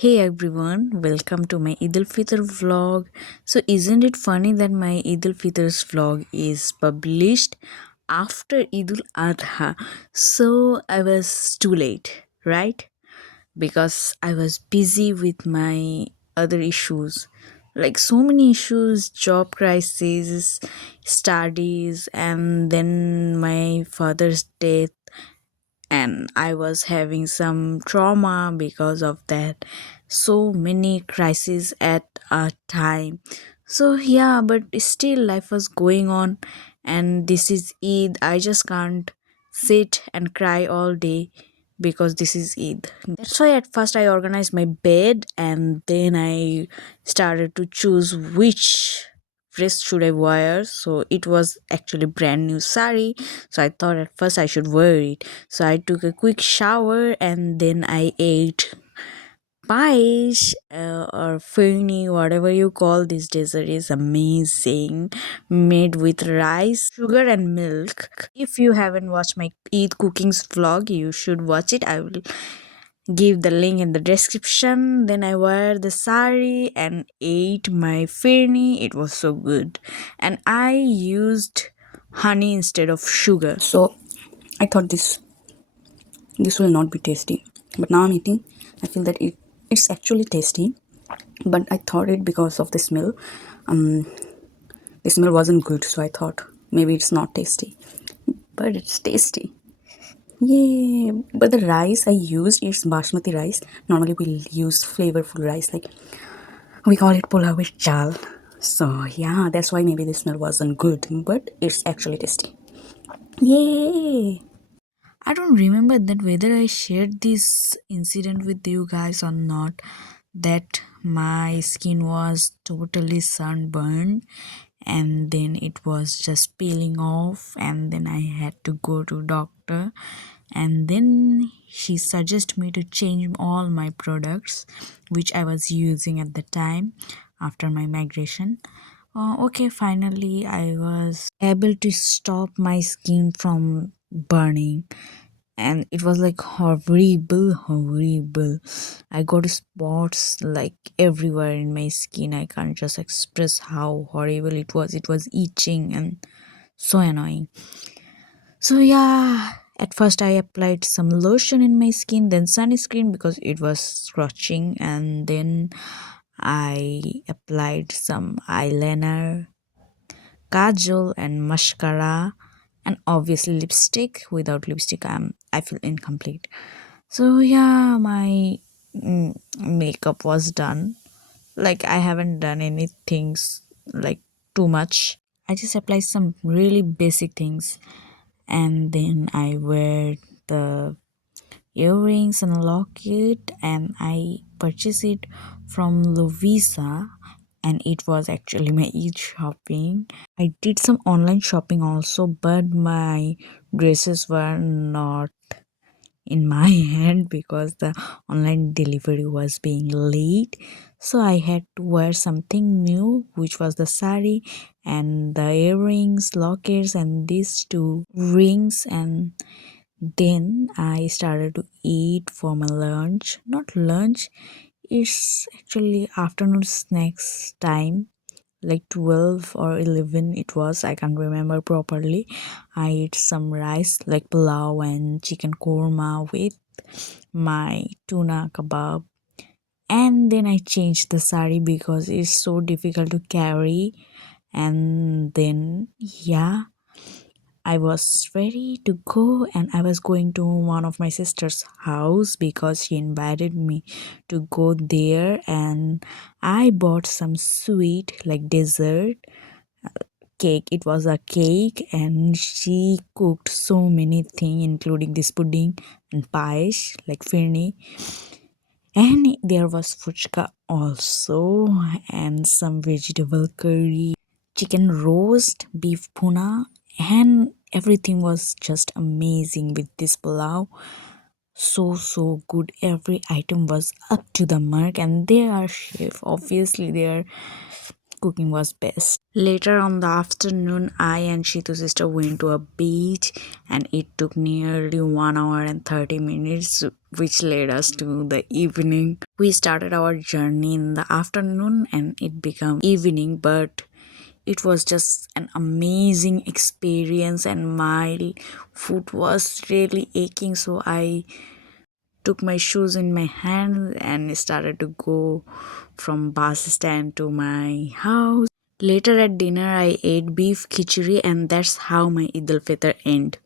Hey everyone, welcome to my Eid al Fitr vlog. So, isn't it funny that my Eid al Fitr's vlog is published after Eid al Adha? So, I was too late, right? Because I was busy with my other issues. Like so many issues, job crisis, studies, and then my father's death, and I was having some trauma because of that. So many crises at a time. So yeah, but still life was going on, and this is Eid. I just can't sit and cry all day because this is Eid. That's why at first I organized my bed and then I started to choose which dress should I wear. So it was actually brand new sari. So I thought at first I should wear it. So I took a quick shower and then I ate paish or feni, whatever you call this dessert is amazing, made with rice, sugar and milk. If you haven't watched my Eid cookings vlog, you should watch it. I will give the link in the description. Then I wear the sari and ate my firni. It was so good, and I used honey instead of sugar. So I thought this will not be tasty, but now I'm eating. I feel that it's actually tasty, but I thought it because of the smell. Um, the smell wasn't good, so I thought maybe it's not tasty, but it's tasty. Yeah, but the rice I used is basmati rice. Normally we use flavorful rice, like we call it pulao with chal. So yeah, that's why maybe the smell wasn't good, but it's actually tasty. Yay! I don't remember that whether I shared this incident with you guys or not. That my skin was totally sunburned and then it was just peeling off, and then I had to go to doctor, and then she suggested me to change all my products which I was using at the time after my migration. Okay, finally I was able to stop my skin from burning, and it was like horrible. I got spots like everywhere in my skin. I can't just express how horrible it was itching and so annoying. So yeah, at first I applied some lotion in my skin, then sunscreen because it was scorching, and then I applied some eyeliner, kajal and mascara, and obviously lipstick. Without lipstick I feel incomplete. So yeah, my makeup was done. Like I haven't done anything like too much. I just applied some really basic things, and then I wear the earrings and locket, and I purchased it from Lovisa, and it was actually my Eid shopping. I did some online shopping also, but my dresses were not in my hand because the online delivery was being late. So I had to wear something new, which was the sari and the earrings, lockets, and these two rings. And then I started to eat for my lunch. Not lunch, it's actually afternoon snacks time, like 12 or 11 it was, I can't remember properly. I ate some rice like pulao and chicken korma with my tuna kebab, and then I changed the sari because it's so difficult to carry. And then yeah, I was ready to go, and I was going to one of my sister's house because she invited me to go there, and I bought some sweet like dessert cake. It was a cake, and she cooked so many things including this pudding and paesh like firni, and there was fuchka also, and some vegetable curry, chicken roast, beef puna, and everything was just amazing with this pulao. So good. Every item was up to the mark, and they are chef. Obviously, their cooking was best. Later on the afternoon, I and Shitu sister went to a beach, and it took nearly 1 hour and 30 minutes which led us to the evening. We started our journey in the afternoon and it became evening, but it was just an amazing experience and my foot was really aching, so I took my shoes in my hand and started to go from bus stand to my house. Later at dinner I ate beef khichdi and that's how my Eid al-Fitr end.